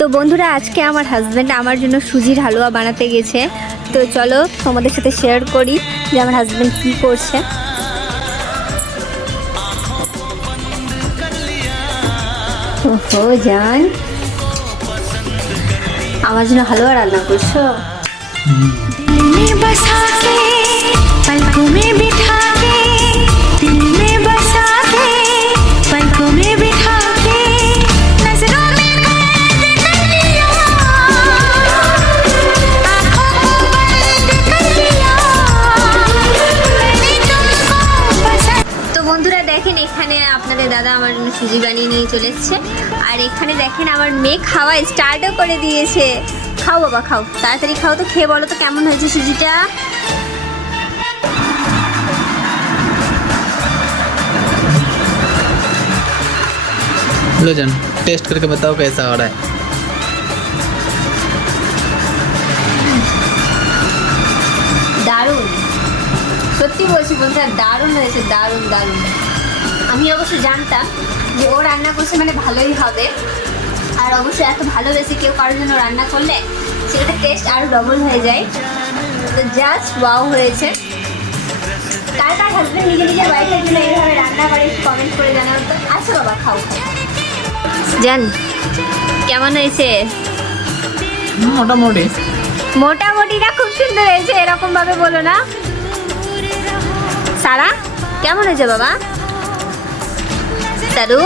তো বন্ধুরা, আজকে আমার হাজব্যান্ড আমার জন্য সুজির হালুয়া বানাতে গেছে। তো চলো তোমাদের সাথে শেয়ার করি যে আমার হাজব্যান্ড কী করছে। ওহো জান, আমার জন্য হালুয়া রান্না করছো? বন্ধুরা দেখেন, এখানে আপনাদের দাদা আমার জন্য সুজি বানিয়ে নিয়ে চলে এসছে। আর এখানে দেখেন আমার মেয়ে খাওয়া স্টার্টও করে দিয়েছে। খাও বাবা খাও, তাড়াতাড়ি খাও। তো খেয়ে বলো তো কেমন হয়েছে সুজিটা। लो जान, टेस्ट करके बताओ कैसा हो रहा है। দারুণ, সত্যি বলছি বন্ধুরা, দারুণ হয়েছে, দারুণ দারুণ। আমি অবশ্য জানতাম যে ও রান্না করছে মানে ভালোই হবে। আর অবশ্যই এত ভালোবেসে কেউ কারোর জন্য রান্না করলে সেটা টেস্ট আরও ডবল হয়ে যায়। তো জাস্ট ওয়াও হয়েছে। কার কার হাজব্যান্ড নিজে নিজের ওয়াইফের জন্য এইভাবে রান্না করে একটু কমেন্ট করে জানাও তো। আচ্ছা বাবা খাও খাও। জান কেমন হয়েছে? মোটামুটি মোটামুটি না, খুব সুন্দর হয়েছে, এরকম ভাবে বলো না। সারা কেমন হয়েছে বাবা? তারু